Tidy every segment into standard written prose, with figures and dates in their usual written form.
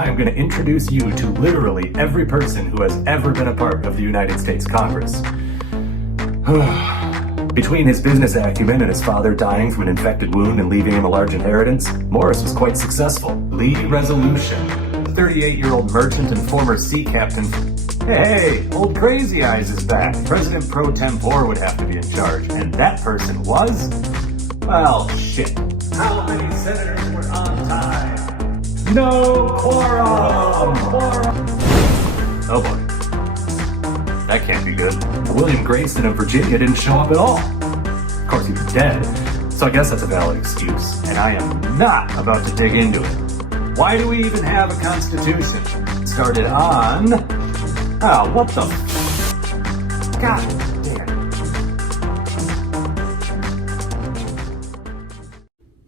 I'm going to introduce you to literally every person who has ever been a part of the United States Congress. Between his business acumen and his father dying from an infected wound and leaving him a large inheritance, Morris was quite successful. Lee Resolution, the 38-year-old merchant and former sea captain. Hey, old Crazy Eyes is back. President pro tempore would have to be in charge, and that person was? Well, shit. How many senators were on time? No quorum! Oh boy. That can't be good. William Grayson of Virginia didn't show up at all. Of course, he was dead, so I guess that's a valid excuse. And I am not about to dig into it. Why do we even have a constitution? It started on... Oh, what the... God damn.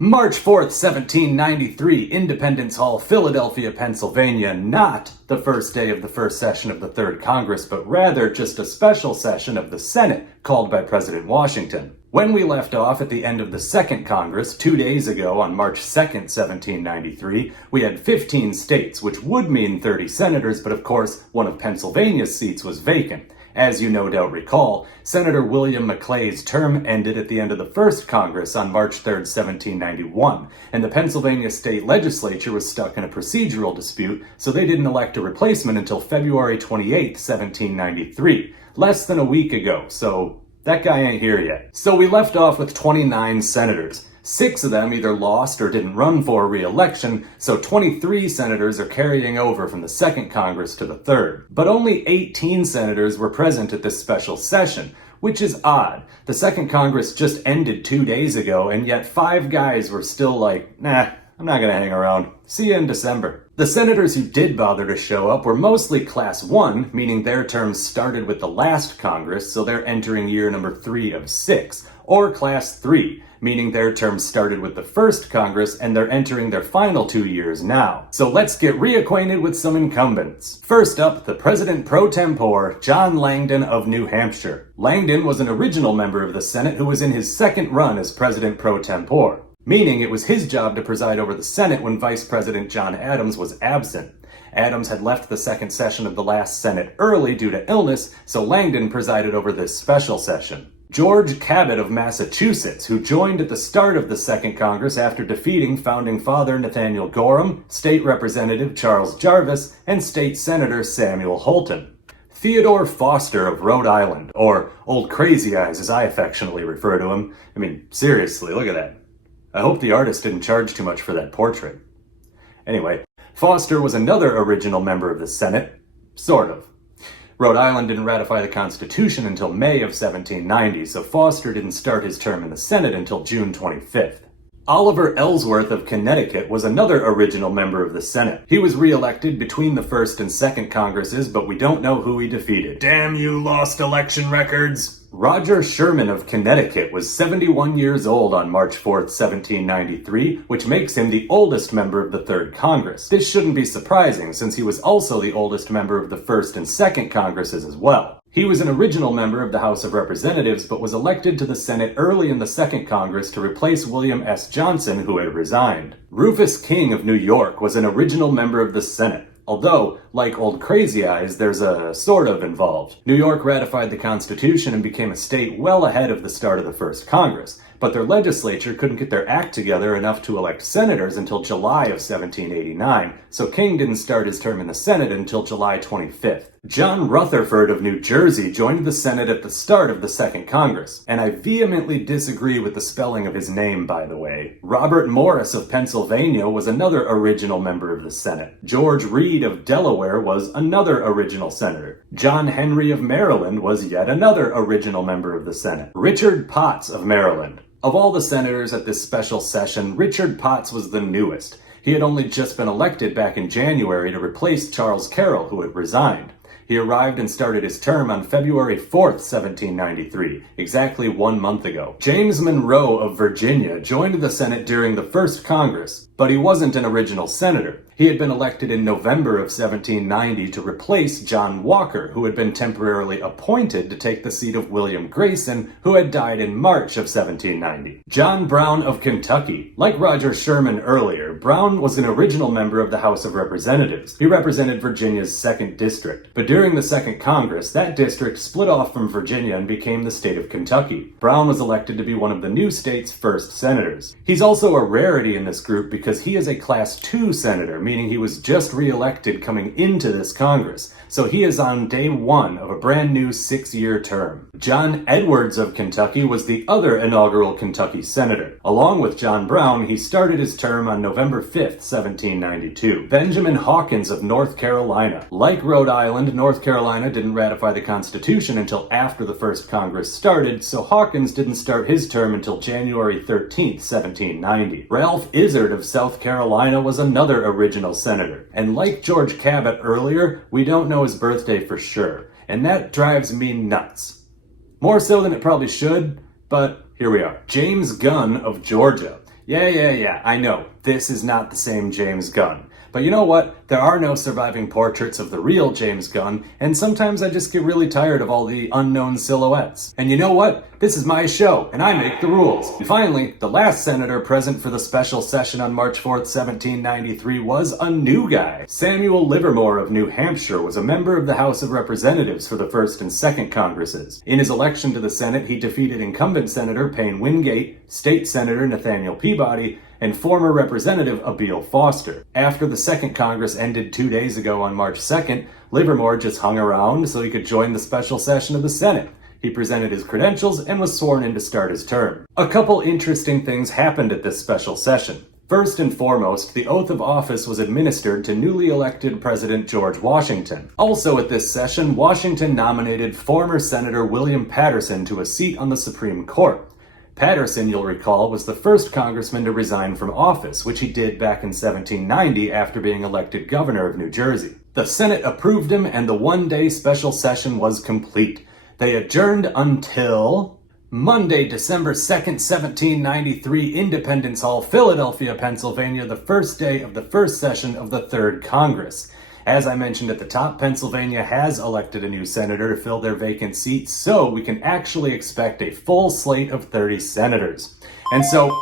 March 4th, 1793, Independence Hall, Philadelphia, Pennsylvania. Not the first day of the first session of the Third Congress, but rather just a special session of the Senate called by President Washington. When we left off at the end of the Second Congress 2 days ago on March 2nd, 1793, we had 15 states, which would mean 30 senators, but of course, one of Pennsylvania's seats was vacant. As you no doubt recall, Senator William McClay's term ended at the end of the first Congress on March 3rd, 1791, and the Pennsylvania state legislature was stuck in a procedural dispute, so they didn't elect a replacement until February 28th, 1793, less than a week ago, so that guy ain't here yet. So we left off with 29 senators. 6 of them either lost or didn't run for re-election, so 23 senators are carrying over from the Second Congress to the Third. But only 18 senators were present at this special session, which is odd. The Second Congress just ended 2 days ago, and yet 5 guys were still like, nah, I'm not gonna hang around. See you in December. The senators who did bother to show up were mostly Class 1, meaning their terms started with the last Congress, so they're entering year number 3 of 6, or Class 3, meaning their terms started with the first Congress and they're entering their final 2 years now. So let's get reacquainted with some incumbents. First up, the President pro tempore, John Langdon of New Hampshire. Langdon was an original member of the Senate who was in his second run as President pro tempore, meaning it was his job to preside over the Senate when Vice President John Adams was absent. Adams had left the second session of the last Senate early due to illness, so Langdon presided over this special session. George Cabot of Massachusetts, who joined at the start of the Second Congress after defeating Founding Father Nathaniel Gorham, State Representative Charles Jarvis, and State Senator Samuel Holton. Theodore Foster of Rhode Island, or Old Crazy Eyes as I affectionately refer to him. I mean, seriously, look at that. I hope the artist didn't charge too much for that portrait. Anyway, Foster was another original member of the Senate. Sort of. Rhode Island didn't ratify the Constitution until May of 1790, so Foster didn't start his term in the Senate until June 25th. Oliver Ellsworth of Connecticut was another original member of the Senate. He was re-elected between the first and second Congresses, but we don't know who he defeated. Damn you lost election records! Roger Sherman of Connecticut was 71 years old on March 4th, 1793, which makes him the oldest member of the Third Congress. This shouldn't be surprising, since he was also the oldest member of the First and Second Congresses as well. He was an original member of the House of Representatives, but was elected to the Senate early in the Second Congress to replace William S. Johnson, who had resigned. Rufus King of New York was an original member of the Senate. Although, like Old Crazy Eyes, there's a sort of involved. New York ratified the Constitution and became a state well ahead of the start of the First Congress, but their legislature couldn't get their act together enough to elect senators until July of 1789, so King didn't start his term in the Senate until July 25th. John Rutherford of New Jersey joined the Senate at the start of the Second Congress, and I vehemently disagree with the spelling of his name, by the way. Robert Morris of Pennsylvania was another original member of the Senate. George Reed of Delaware was another original senator. John Henry of Maryland was yet another original member of the Senate. Richard Potts of Maryland. Of all the senators at this special session, Richard Potts was the newest. He had only just been elected back in January to replace Charles Carroll, who had resigned. He arrived and started his term on February 4th, 1793, exactly 1 month ago. James Monroe of Virginia joined the Senate during the first Congress, but he wasn't an original senator. He had been elected in November of 1790 to replace John Walker, who had been temporarily appointed to take the seat of William Grayson, who had died in March of 1790. John Brown of Kentucky. Like Roger Sherman earlier, Brown was an original member of the House of Representatives. He represented Virginia's 2nd District. But during the Second Congress, that district split off from Virginia and became the state of Kentucky. Brown was elected to be one of the new state's first senators. He's also a rarity in this group because he is a Class 2 senator, meaning he was just re-elected coming into this Congress. So he is on day 1 of a brand new 6-year term. John Edwards of Kentucky was the other inaugural Kentucky senator. Along with John Brown, he started his term on November 5th, 1792. Benjamin Hawkins of North Carolina. Like Rhode Island, North Carolina didn't ratify the Constitution until after the first Congress started, so Hawkins didn't start his term until January 13th, 1790. Ralph Izard of South Carolina was another original senator. And like George Cabot earlier, we don't know his birthday for sure, and that drives me nuts. More so than it probably should, but here we are. James Gunn of Georgia. Yeah, I know, this is not the same James Gunn. But you know what? There are no surviving portraits of the real James Gunn, and sometimes I just get really tired of all the unknown silhouettes. And you know what? This is my show, and I make the rules. And finally, the last senator present for the special session on March 4th, 1793 was a new guy. Samuel Livermore of New Hampshire was a member of the House of Representatives for the first and second Congresses. In his election to the Senate, he defeated incumbent Senator Payne Wingate, State Senator Nathaniel Peabody, and former Representative Abiel Foster. After the Second Congress ended 2 days ago on March 2nd, Livermore just hung around so he could join the special session of the Senate. He presented his credentials and was sworn in to start his term. A couple interesting things happened at this special session. First and foremost, the oath of office was administered to newly elected President George Washington. Also at this session, Washington nominated former Senator William Patterson to a seat on the Supreme Court. Patterson, you'll recall, was the first congressman to resign from office, which he did back in 1790 after being elected governor of New Jersey. The Senate approved him, and the one-day special session was complete. They adjourned until Monday, December 2nd, 1793, Independence Hall, Philadelphia, Pennsylvania, the first day of the first session of the Third Congress. As I mentioned at the top, Pennsylvania has elected a new senator to fill their vacant seats, so we can actually expect a full slate of 30 senators. And so...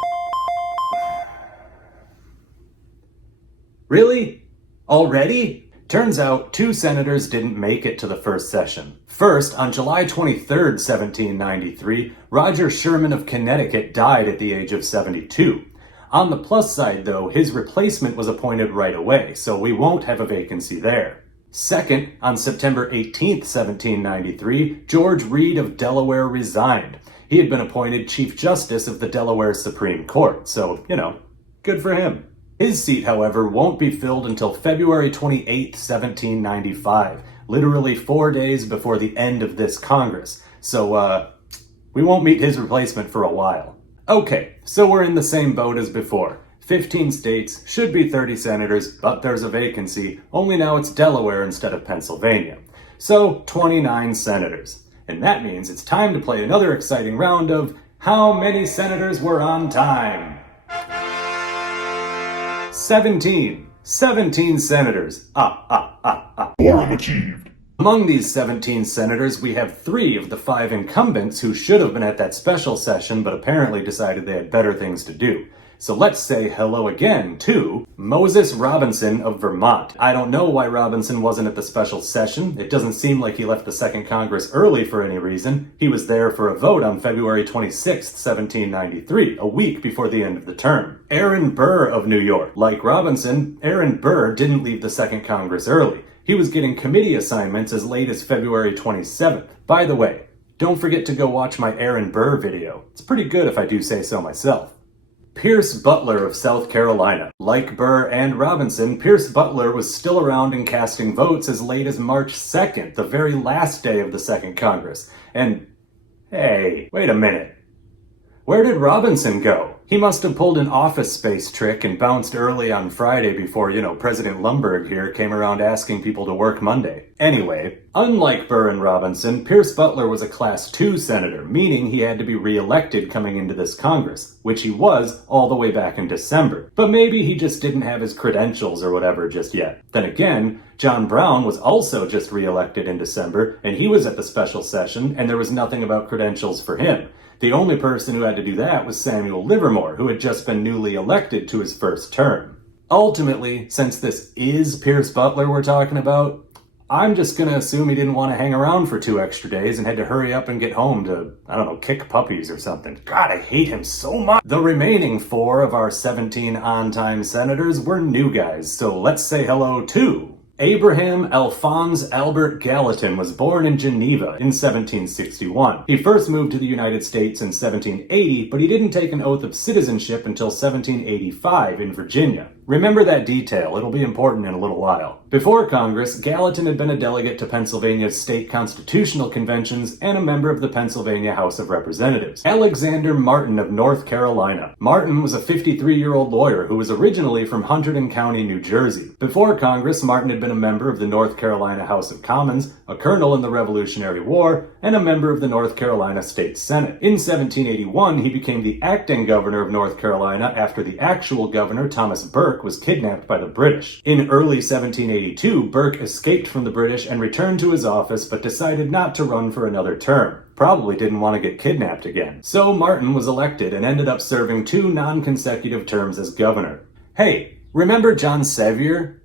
Really? Already? Turns out 2 senators didn't make it to the first session. First, on July 23rd, 1793, Roger Sherman of Connecticut died at the age of 72. On the plus side, though, his replacement was appointed right away, so we won't have a vacancy there. Second, on September 18th, 1793, George Reed of Delaware resigned. He had been appointed Chief Justice of the Delaware Supreme Court, so, good for him. His seat, however, won't be filled until February 28th, 1795, literally 4 days before the end of this Congress, so, we won't meet his replacement for a while. Okay, so we're in the same boat as before. 15 states, should be 30 senators, but there's a vacancy, only now it's Delaware instead of Pennsylvania. So, 29 senators. And that means it's time to play another exciting round of How Many Senators Were on Time? 17. 17 senators. Quorum achieved. Among these 17 senators, we have 3 of the 5 incumbents who should have been at that special session but apparently decided they had better things to do. So let's say hello again to Moses Robinson of Vermont. I don't know why Robinson wasn't at the special session. It doesn't seem like he left the Second Congress early for any reason. He was there for a vote on February 26, 1793, a week before the end of the term. Aaron Burr of New York. Like Robinson, Aaron Burr didn't leave the Second Congress early. He was getting committee assignments as late as February 27th. By the way, don't forget to go watch my Aaron Burr video. It's pretty good if I do say so myself. Pierce Butler of South Carolina. Like Burr and Robinson, Pierce Butler was still around and casting votes as late as March 2nd, the very last day of the Second Congress. And, hey, wait a minute. Where did Robinson go? He must have pulled an Office Space trick and bounced early on Friday before, President Lumbergh here came around asking people to work Monday. Anyway, unlike Burr and Robinson, Pierce Butler was a Class II senator, meaning he had to be re-elected coming into this Congress, which he was all the way back in December. But maybe he just didn't have his credentials or whatever just yet. Then again, John Brown was also just re-elected in December, and he was at the special session, and there was nothing about credentials for him. The only person who had to do that was Samuel Livermore, who had just been newly elected to his first term. Ultimately, since this is Pierce Butler we're talking about, I'm just going to assume he didn't want to hang around for 2 extra days and had to hurry up and get home to, kick puppies or something. God, I hate him so much. The remaining 4 of our 17 on-time senators were new guys, so let's say hello to... Abraham Alphonse Albert Gallatin was born in Geneva in 1761. He first moved to the United States in 1780, but he didn't take an oath of citizenship until 1785 in Virginia. Remember that detail, it'll be important in a little while. Before Congress, Gallatin had been a delegate to Pennsylvania's state constitutional conventions and a member of the Pennsylvania House of Representatives. Alexander Martin of North Carolina. Martin was a 53-year-old lawyer who was originally from Hunterdon County, New Jersey. Before Congress, Martin had been a member of the North Carolina House of Commons, a colonel in the Revolutionary War, and a member of the North Carolina State Senate. In 1781, he became the acting governor of North Carolina after the actual governor, Thomas Burke, was kidnapped by the British. In early 1782, Burke escaped from the British and returned to his office, but decided not to run for another term. Probably didn't want to get kidnapped again. So Martin was elected and ended up serving 2 non-consecutive terms as governor. Hey, remember John Sevier?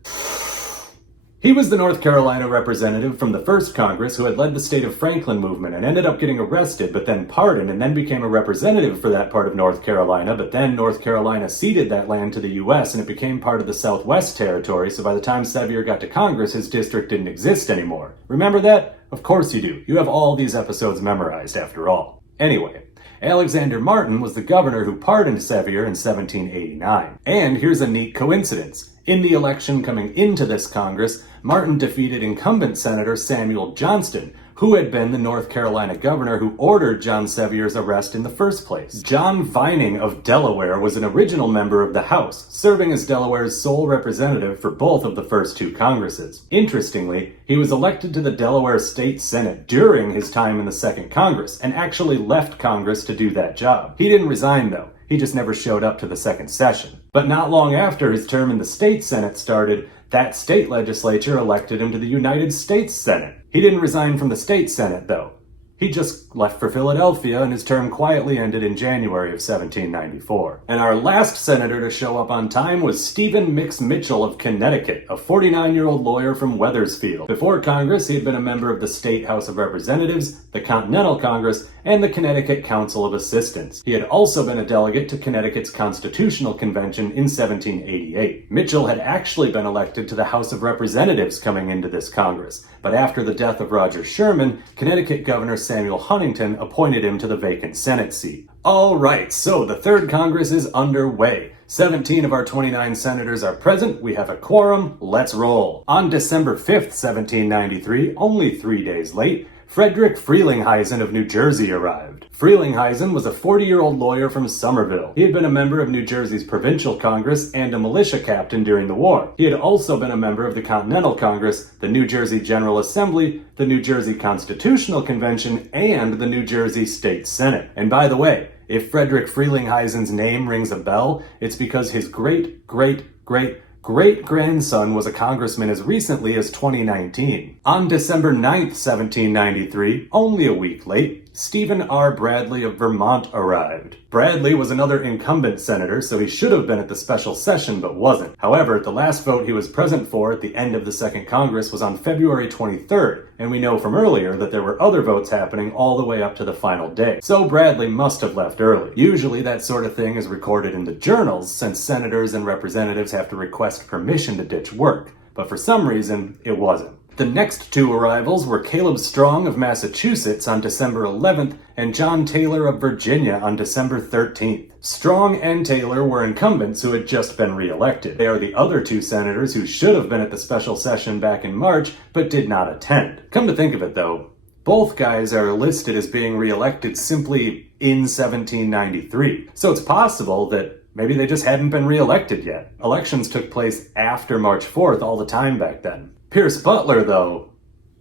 He was the North Carolina representative from the first Congress who had led the State of Franklin movement and ended up getting arrested, but then pardoned and then became a representative for that part of North Carolina, but then North Carolina ceded that land to the U.S. and it became part of the Southwest Territory, so by the time Sevier got to Congress, his district didn't exist anymore. Remember that? Of course you do. You have all these episodes memorized after all. Anyway, Alexander Martin was the governor who pardoned Sevier in 1789. And here's a neat coincidence. In the election coming into this Congress, Martin defeated incumbent Senator Samuel Johnston, who had been the North Carolina governor who ordered John Sevier's arrest in the first place. John Vining of Delaware was an original member of the House, serving as Delaware's sole representative for both of the first 2 Congresses. Interestingly, he was elected to the Delaware State Senate during his time in the Second Congress, and actually left Congress to do that job. He didn't resign, though. He just never showed up to the second session. But not long after his term in the state Senate started, that state legislature elected him to the United States Senate. He didn't resign from the state Senate, though. He just left for Philadelphia, and his term quietly ended in January of 1794. And our last senator to show up on time was Stephen Mix Mitchell of Connecticut, a 49-year-old lawyer from Wethersfield. Before Congress, he had been a member of the State House of Representatives, the Continental Congress, and the Connecticut Council of Assistants. He had also been a delegate to Connecticut's Constitutional Convention in 1788. Mitchell had actually been elected to the House of Representatives coming into this Congress, but after the death of Roger Sherman, Connecticut Governor Samuel Huntington appointed him to the vacant Senate seat. All right, so the third Congress is underway. 17 of our 29 senators are present. We have a quorum. Let's roll. On December 5th, 1793, only 3 days late, Frederick Frelinghuysen of New Jersey arrived. Frelinghuysen was a 40-year-old lawyer from Somerville. He had been a member of New Jersey's Provincial Congress and a militia captain during the war. He had also been a member of the Continental Congress, the New Jersey General Assembly, the New Jersey Constitutional Convention, and the New Jersey State Senate. And by the way, if Frederick Frelinghuysen's name rings a bell, it's because his great-great-great-great-grandson was a congressman as recently as 2019. On December 9th, 1793, only a week late, Stephen R. Bradley of Vermont arrived. Bradley was another incumbent senator, so he should have been at the special session but wasn't. However, the last vote he was present for at the end of the Second Congress was on February 23rd, and we know from earlier that there were other votes happening all the way up to the final day. So Bradley must have left early. Usually that sort of thing is recorded in the journals, since senators and representatives have to request permission to ditch work, but for some reason, it wasn't. The next 2 arrivals were Caleb Strong of Massachusetts on December 11th and John Taylor of Virginia on December 13th. Strong and Taylor were incumbents who had just been re-elected. They are the other 2 senators who should have been at the special session back in March but did not attend. Come to think of it though, both guys are listed as being re-elected simply in 1793. So it's possible that maybe they just hadn't been re-elected yet. Elections took place after March 4th all the time back then. Pierce Butler, though,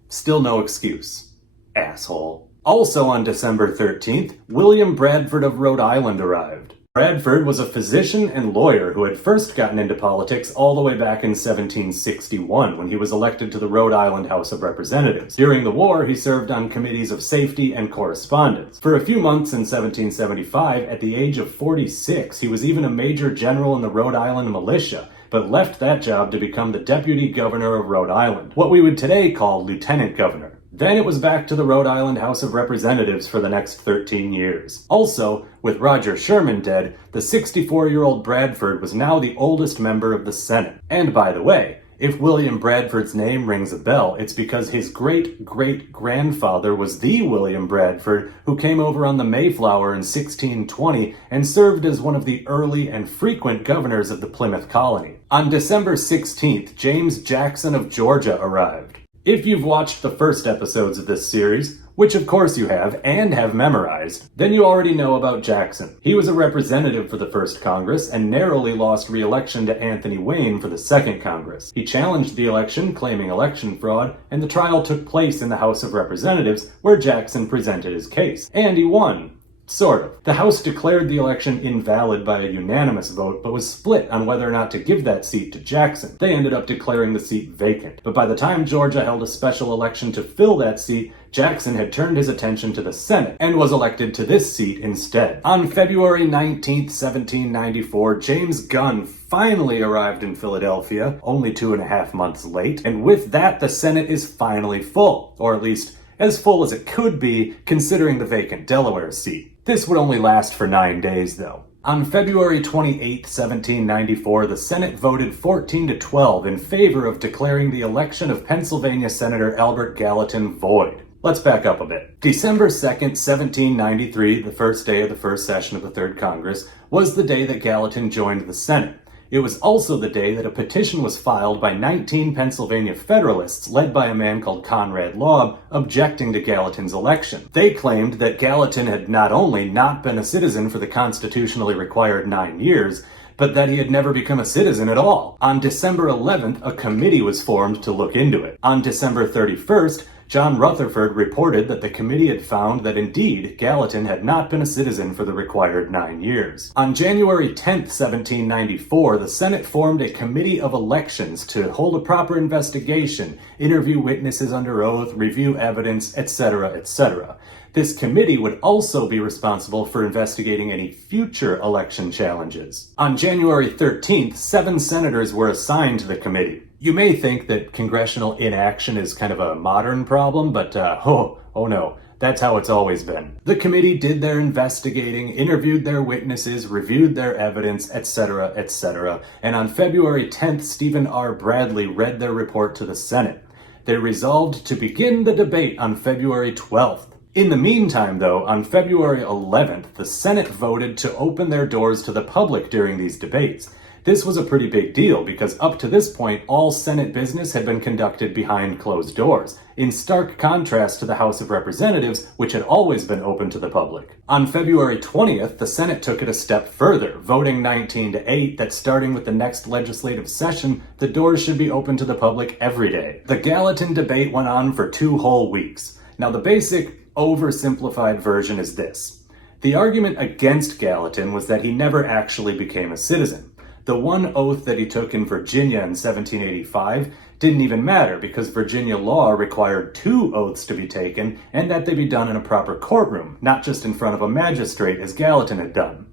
still no excuse. Asshole. Also on December 13th, William Bradford of Rhode Island arrived. Bradford was a physician and lawyer who had first gotten into politics all the way back in 1761 when he was elected to the Rhode Island House of Representatives. During the war, he served on committees of safety and correspondence. For a few months in 1775, at the age of 46, he was even a major general in the Rhode Island militia, but left that job to become the deputy governor of Rhode Island, what we would today call lieutenant governor. Then it was back to the Rhode Island House of Representatives for the next 13 years. Also, with Roger Sherman dead, the 64-year-old Bradford was now the oldest member of the Senate. And by the way, if William Bradford's name rings a bell, it's because his great-great-grandfather was the William Bradford who came over on the Mayflower in 1620 and served as one of the early and frequent governors of the Plymouth colony. On December 16th, James Jackson of Georgia arrived. If you've watched the first episodes of this series, which of course you have and have memorized, then you already know about Jackson. He was a representative for the first Congress and narrowly lost re-election to Anthony Wayne for the second Congress. He challenged the election, claiming election fraud, and the trial took place in the House of Representatives, where Jackson presented his case. And he won. Sort of. The House declared the election invalid by a unanimous vote, but was split on whether or not to give that seat to Jackson. They ended up declaring the seat vacant. But by the time Georgia held a special election to fill that seat, Jackson had turned his attention to the Senate and was elected to this seat instead. On February 19th, 1794, James Gunn finally arrived in Philadelphia, only 2.5 months late, and with that, the Senate is finally full, or at least as full as it could be, considering the vacant Delaware seat. This would only last for 9 days, though. On February 28, 1794, the Senate voted 14-12 in favor of declaring the election of Pennsylvania Senator Albert Gallatin void. Let's back up a bit. December 2nd, 1793, the first day of the first session of the Third Congress, was the day that Gallatin joined the Senate. It was also the day that a petition was filed by 19 Pennsylvania Federalists, led by a man called Conrad Laub, objecting to Gallatin's election. They claimed that Gallatin had not only not been a citizen for the constitutionally required 9 years, but that he had never become a citizen at all. On December 11th, a committee was formed to look into it. On December 31st, John Rutherford reported that the committee had found that indeed Gallatin had not been a citizen for the required 9 years. On January 10th, 1794, the Senate formed a committee of elections to hold a proper investigation, interview witnesses under oath, review evidence, etc., etc. This committee would also be responsible for investigating any future election challenges. On January 13th, 7 senators were assigned to the committee. You may think that congressional inaction is kind of a modern problem, but oh no, that's how it's always been. The committee did their investigating, interviewed their witnesses, reviewed their evidence, etc., etc., and on February 10th, Stephen R. Bradley read their report to the Senate. They resolved to begin the debate on February 12th. In the meantime, though, on February 11th, the Senate voted to open their doors to the public during these debates. This was a pretty big deal because up to this point, all Senate business had been conducted behind closed doors, in stark contrast to the House of Representatives, which had always been open to the public. On February 20th, the Senate took it a step further, voting 19-8 that starting with the next legislative session, the doors should be open to the public every day. The Gallatin debate went on for 2 whole weeks. Now, the basic, oversimplified version is this. The argument against Gallatin was that he never actually became a citizen. The one oath that he took in Virginia in 1785 didn't even matter because Virginia law required 2 oaths to be taken and that they be done in a proper courtroom, not just in front of a magistrate as Gallatin had done.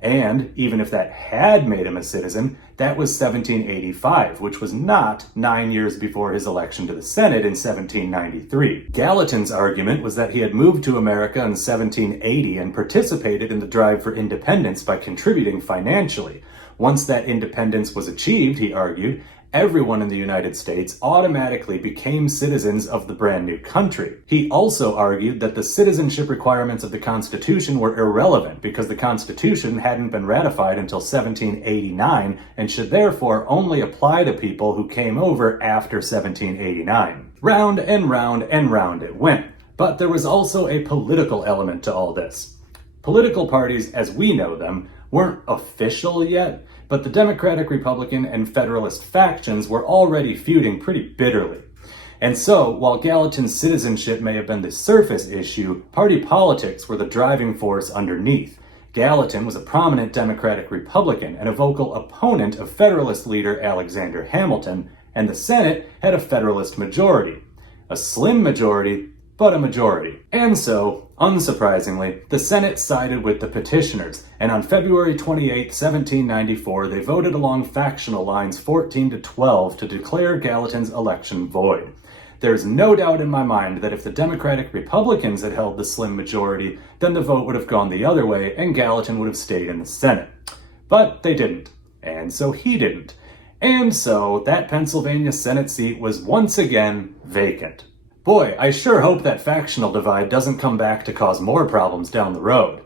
And even if that had made him a citizen, that was 1785, which was not 9 years before his election to the Senate in 1793. Gallatin's argument was that he had moved to America in 1780 and participated in the drive for independence by contributing financially. Once that independence was achieved, he argued, everyone in the United States automatically became citizens of the brand new country. He also argued that the citizenship requirements of the Constitution were irrelevant because the Constitution hadn't been ratified until 1789 and should therefore only apply to people who came over after 1789. Round and round and round it went. But there was also a political element to all this. Political parties, as we know them, weren't official yet, but the Democratic, Republican, and Federalist factions were already feuding pretty bitterly. And so, while Gallatin's citizenship may have been the surface issue, party politics were the driving force underneath. Gallatin was a prominent Democratic Republican and a vocal opponent of Federalist leader Alexander Hamilton, and the Senate had a Federalist majority. A slim majority, but a majority. And so, unsurprisingly, the Senate sided with the petitioners, and on February 28, 1794, they voted along factional lines 14-12 to declare Gallatin's election void. There's no doubt in my mind that if the Democratic Republicans had held the slim majority, then the vote would have gone the other way and Gallatin would have stayed in the Senate. But they didn't, and so he didn't. And so that Pennsylvania Senate seat was once again vacant. Boy, I sure hope that factional divide doesn't come back to cause more problems down the road.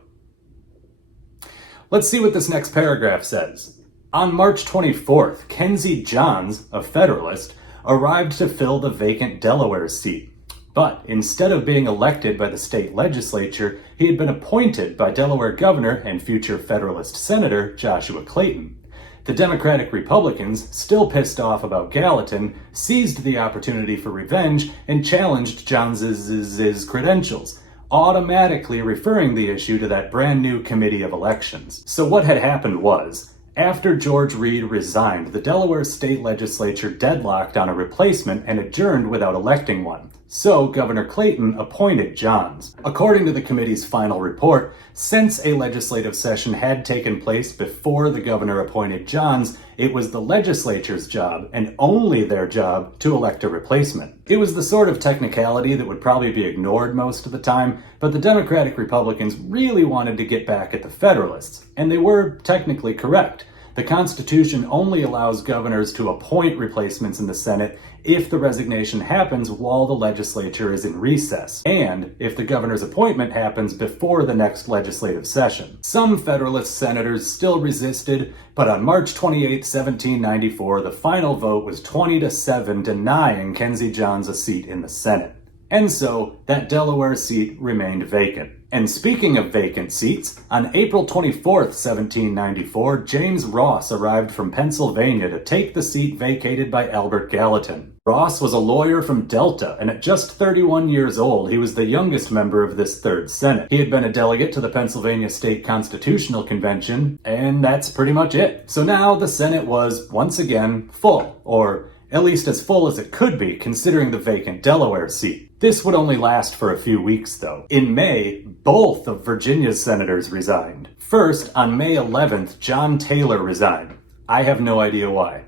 Let's see what this next paragraph says. On March 24th, Kenzie Johns, a Federalist, arrived to fill the vacant Delaware seat. But instead of being elected by the state legislature, he had been appointed by Delaware Governor and future Federalist Senator Joshua Clayton. The Democratic Republicans, still pissed off about Gallatin, seized the opportunity for revenge and challenged Johns' credentials, automatically referring the issue to that brand new Committee of Elections. So what had happened was, after George Reed resigned, the Delaware state legislature deadlocked on a replacement and adjourned without electing one. So Governor Clayton appointed Johns. According to the committee's final report, since a legislative session had taken place before the governor appointed Johns, it was the legislature's job, and only their job, to elect a replacement. It was the sort of technicality that would probably be ignored most of the time, but the Democratic Republicans really wanted to get back at the Federalists, and they were technically correct. The Constitution only allows governors to appoint replacements in the Senate if the resignation happens while the legislature is in recess, and if the governor's appointment happens before the next legislative session. Some Federalist senators still resisted, but on March 28, 1794, the final vote was 20-7 denying Kenzie Johns a seat in the Senate. And so, that Delaware seat remained vacant. And speaking of vacant seats, on April 24th, 1794, James Ross arrived from Pennsylvania to take the seat vacated by Albert Gallatin. Ross was a lawyer from Delta, and at just 31 years old, he was the youngest member of this third Senate. He had been a delegate to the Pennsylvania State Constitutional Convention, and that's pretty much it. So now the Senate was, once again, full, or at least as full as it could be, considering the vacant Delaware seat. This would only last for a few weeks, though. In May, both of Virginia's senators resigned. First, on May 11th, John Taylor resigned. I have no idea why.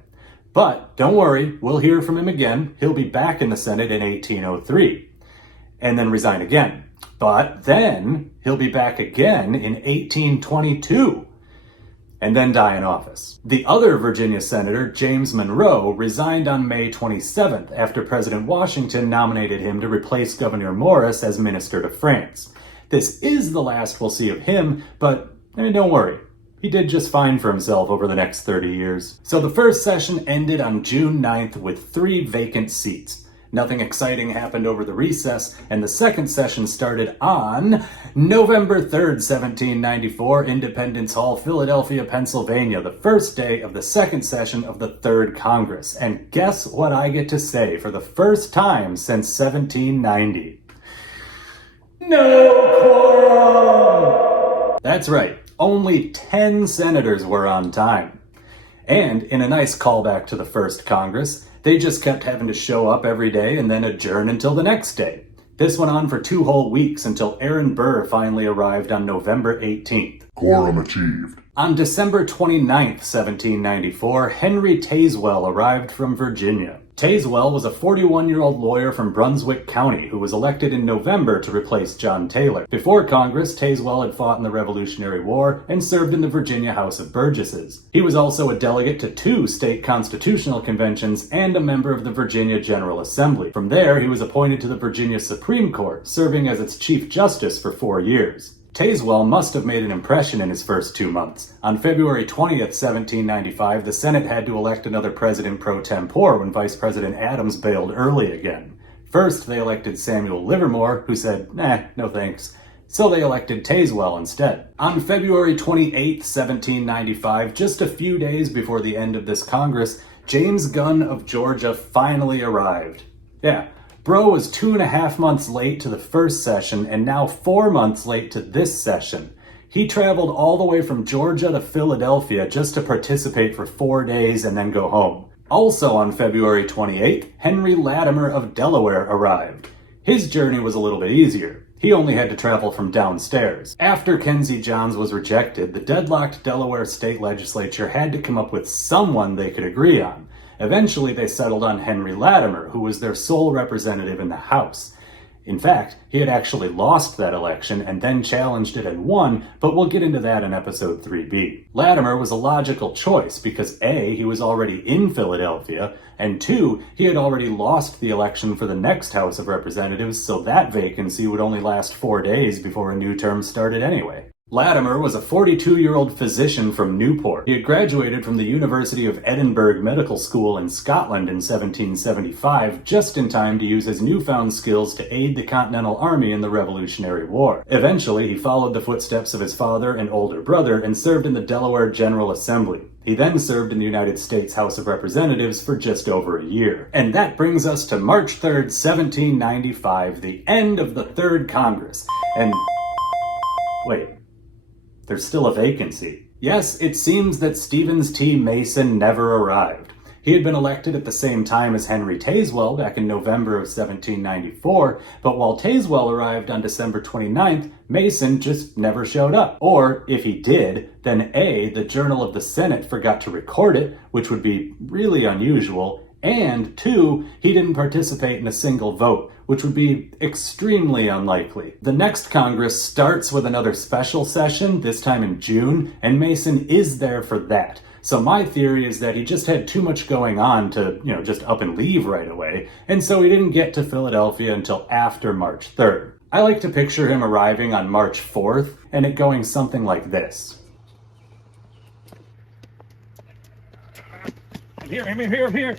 But don't worry, we'll hear from him again. He'll be back in the Senate in 1803. And then resign again. But then he'll be back again in 1822. And then die in office. The other Virginia senator, James Monroe, resigned on May 27th after President Washington nominated him to replace Gouverneur Morris as Minister to France. This is the last we'll see of him, but don't worry. He did just fine for himself over the next 30 years. So the first session ended on June 9th with 3 vacant seats. Nothing exciting happened over the recess, and the second session started on November 3rd, 1794, Independence Hall, Philadelphia, Pennsylvania, the first day of the second session of the Third Congress. And guess what I get to say for the first time since 1790? No quorum! That's right, only 10 senators were on time. And in a nice callback to the first Congress, they just kept having to show up every day and then adjourn until the next day. This went on for 2 whole weeks until Aaron Burr finally arrived on November 18th. Quorum achieved. On December 29th, 1794, Henry Tazewell arrived from Virginia. Tazewell was a 41-year-old lawyer from Brunswick County who was elected in November to replace John Taylor. Before Congress, Tazewell had fought in the Revolutionary War and served in the Virginia House of Burgesses. He was also a delegate to 2 state constitutional conventions and a member of the Virginia General Assembly. From there, he was appointed to the Virginia Supreme Court, serving as its Chief Justice for 4 years. Tazewell must have made an impression in his first 2 months. On February 20th, 1795, the Senate had to elect another president pro tempore when Vice President Adams bailed early again. First, they elected Samuel Livermore, who said, no thanks. so they elected Tazewell instead. On February 28, 1795, just a few days before the end of this Congress, James Gunn of Georgia finally arrived. Yeah, bro was 2.5 months late to the first session and now 4 months late to this session. He traveled all the way from Georgia to Philadelphia just to participate for 4 days and then go home. Also on February 28th, Henry Latimer of Delaware arrived. His journey was a little bit easier. He only had to travel from downstairs. After Kenzie Johns was rejected, the deadlocked Delaware state legislature had to come up with someone they could agree on. Eventually, they settled on Henry Latimer, who was their sole representative in the House. In fact, he had actually lost that election and then challenged it and won, but we'll get into that in episode 3B. Latimer was a logical choice because A, he was already in Philadelphia, and 2, he had already lost the election for the next House of Representatives, so that vacancy would only last 4 days before a new term started anyway. Latimer was a 42-year-old physician from Newport. He had graduated from the University of Edinburgh Medical School in Scotland in 1775, just in time to use his newfound skills to aid the Continental Army in the Revolutionary War. Eventually, he followed the footsteps of his father and older brother and served in the Delaware General Assembly. He then served in the United States House of Representatives for just over a year. And that brings us to March 3rd, 1795, the end of the Third Congress. And wait. There's still a vacancy. Yes, it seems that Stevens T. Mason never arrived. He had been elected at the same time as Henry Tazewell back in November of 1794, but while Tazewell arrived on December 29th, Mason just never showed up. Or, if he did, then A, the Journal of the Senate forgot to record it, which would be really unusual, and 2, he didn't participate in a single vote, which would be extremely unlikely. The next Congress starts with another special session, this time in June, and Mason is there for that. So my theory is that he just had too much going on to, just up and leave right away, and so he didn't get to Philadelphia until after March 3rd. I like to picture him arriving on March 4th, and it going something like this. I'm here.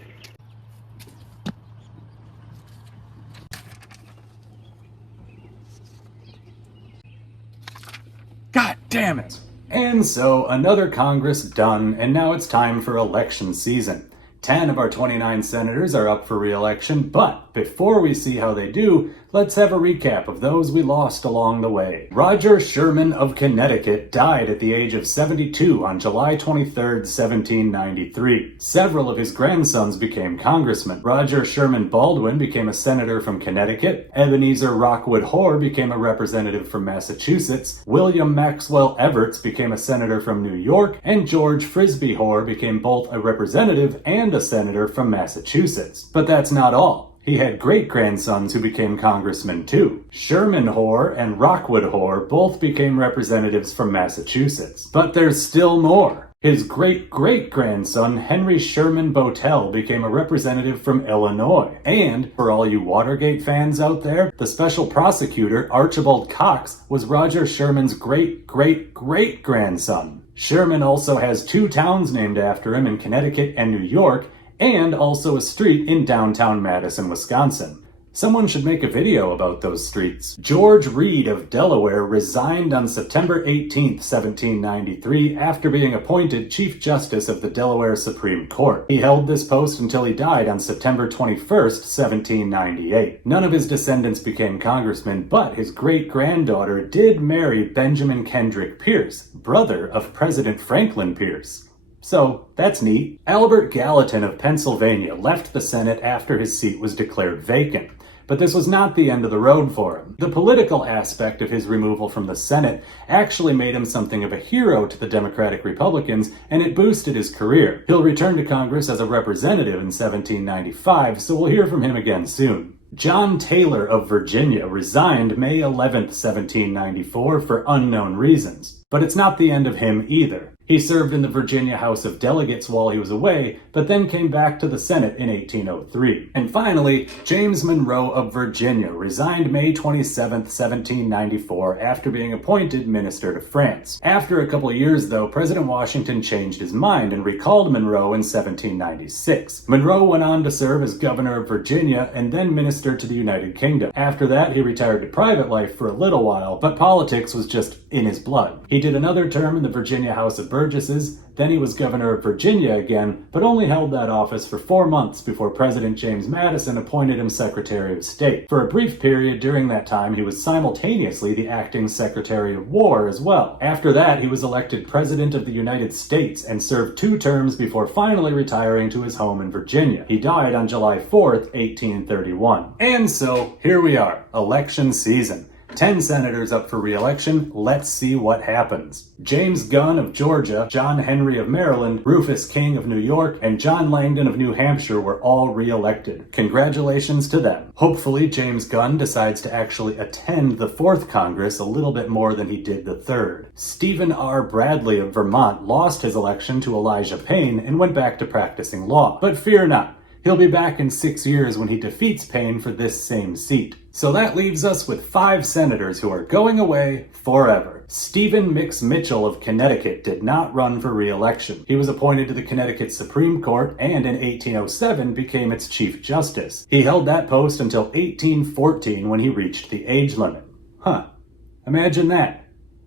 God damn it! And so, another Congress done, and now it's time for election season. 10 of our 29 senators are up for re-election, but before we see how they do, let's have a recap of those we lost along the way. Roger Sherman of Connecticut died at the age of 72 on July 23, 1793. Several of his grandsons became congressmen. Roger Sherman Baldwin became a senator from Connecticut. Ebenezer Rockwood Hoar became a representative from Massachusetts. William Maxwell Evarts became a senator from New York. And George Frisbee Hoar became both a representative and a senator from Massachusetts. But that's not all. He had great-grandsons who became congressmen too. Sherman Hoar and Rockwood Hoar both became representatives from Massachusetts. But there's still more. His great-great-grandson, Henry Sherman Boutell, became a representative from Illinois. And, for all you Watergate fans out there, the special prosecutor, Archibald Cox, was Roger Sherman's great-great-great-grandson. Sherman also has 2 towns named after him in Connecticut and New York, and also a street in downtown Madison, Wisconsin. Someone should make a video about those streets. George Reed of Delaware resigned on September 18, 1793, after being appointed Chief Justice of the Delaware Supreme Court. He held this post until he died on September 21, 1798. None of his descendants became congressmen, but his great-granddaughter did marry Benjamin Kendrick Pierce, brother of President Franklin Pierce. So, that's neat. Albert Gallatin of Pennsylvania left the Senate after his seat was declared vacant. But this was not the end of the road for him. The political aspect of his removal from the Senate actually made him something of a hero to the Democratic Republicans, and it boosted his career. He'll return to Congress as a representative in 1795, so we'll hear from him again soon. John Taylor of Virginia resigned May 11, 1794 for unknown reasons. But it's not the end of him either. He He served in the Virginia House of Delegates while he was away, but then came back to the Senate in 1803. And finally, James Monroe of Virginia resigned May 27, 1794, after being appointed minister to France. After a couple of years, though, President Washington changed his mind and recalled Monroe in 1796. Monroe went on to serve as governor of Virginia and then minister to the United Kingdom. After that, he retired to private life for a little while, but politics was just in his blood. He did another term in the Virginia House of Burgesses, then he was governor of Virginia again, but only held that office for 4 months before President James Madison appointed him Secretary of State. For a brief period during that time, he was simultaneously the acting Secretary of War as well. After that, he was elected President of the United States and served 2 terms before finally retiring to his home in Virginia. He died on July 4th, 1831. And so, here we are, election season. 10 senators up for re-election. Let's see what happens. James Gunn of Georgia, John Henry of Maryland, Rufus King of New York, and John Langdon of New Hampshire were all re-elected. Congratulations to them. Hopefully, James Gunn decides to actually attend the 4th Congress a little bit more than he did the 3rd. Stephen R. Bradley of Vermont lost his election to Elijah Payne and went back to practicing law. But fear not. He'll be back in 6 years when he defeats Payne for this same seat. So that leaves us with 5 senators who are going away forever. Stephen Mix Mitchell of Connecticut did not run for re-election. He was appointed to the Connecticut Supreme Court and in 1807 became its Chief Justice. He held that post until 1814 when he reached the age limit. Imagine that.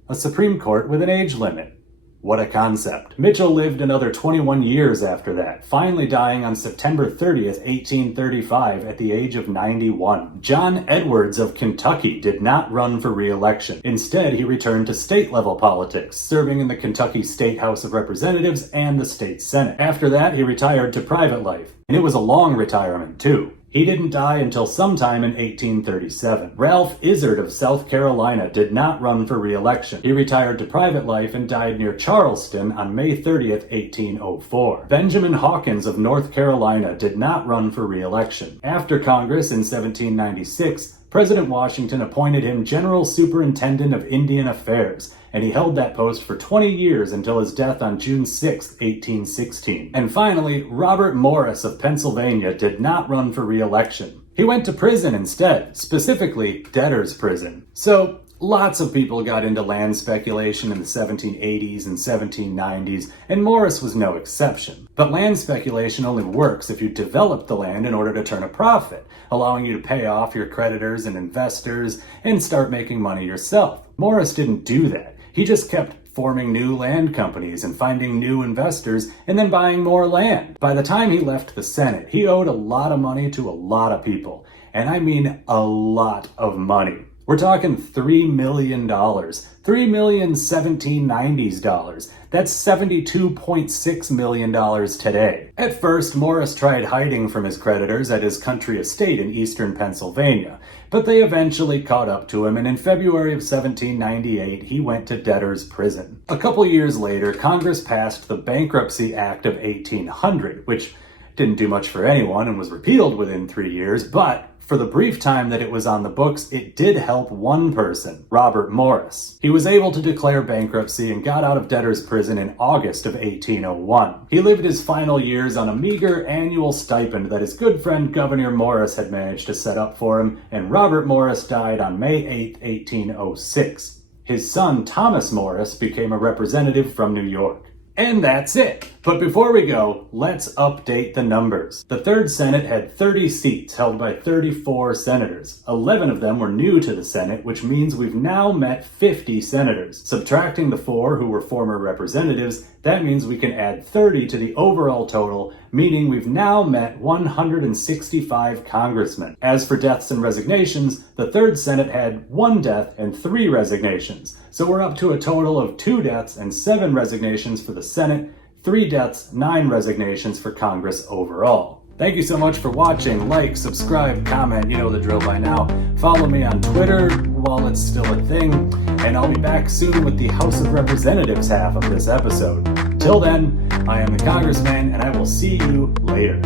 A Supreme Court with an age limit. What a concept. Mitchell lived another 21 years after that, finally dying on September 30th, 1835 at the age of 91. John Edwards of Kentucky did not run for re-election. Instead, he returned to state-level politics, serving in the Kentucky State House of Representatives and the state Senate. After that, he retired to private life, and it was a long retirement, too. He didn't die until sometime in 1837. Ralph Izard of South Carolina did not run for re-election. He retired to private life and died near Charleston on May 30th, 1804. Benjamin Hawkins of North Carolina did not run for re-election. After Congress in 1796, President Washington appointed him General Superintendent of Indian Affairs, and he held that post for 20 years until his death on June 6, 1816. And finally, Robert Morris of Pennsylvania did not run for re-election. He went to prison instead, specifically debtor's prison. So, lots of people got into land speculation in the 1780s and 1790s, and Morris was no exception. But land speculation only works if you develop the land in order to turn a profit, allowing you to pay off your creditors and investors and start making money yourself. Morris didn't do that. He just kept forming new land companies and finding new investors and then buying more land. By the time he left the Senate, he owed a lot of money to a lot of people. And I mean a lot of money. We're talking $3 million. $3,017,90s. That's $72.6 million today. At first, Morris tried hiding from his creditors at his country estate in eastern Pennsylvania, but they eventually caught up to him, and in February of 1798, he went to debtor's prison. A couple years later, Congress passed the Bankruptcy Act of 1800, which didn't do much for anyone and was repealed within 3 years, but for the brief time that it was on the books, it did help one person, Robert Morris. He was able to declare bankruptcy and got out of debtor's prison in August of 1801. He lived his final years on a meager annual stipend that his good friend Gouverneur Morris had managed to set up for him, and Robert Morris died on May 8, 1806. His son, Thomas Morris, became a representative from New York. And that's it. But before we go, let's update the numbers. The 3rd Senate had 30 seats held by 34 senators. 11 of them were new to the Senate, which means we've now met 50 senators. Subtracting the 4 who were former representatives, that means we can add 30 to the overall total, meaning we've now met 165 congressmen. As for deaths and resignations, the 3rd Senate had 1 death and 3 resignations. So we're up to a total of 2 deaths and 7 resignations for the Senate, 3 deaths, 9 resignations for Congress overall. Thank you so much for watching. Like, subscribe, comment, you know the drill by now. Follow me on Twitter while it's still a thing, and I'll be back soon with the House of Representatives half of this episode. Till then, I am the Congressman, and I will see you later.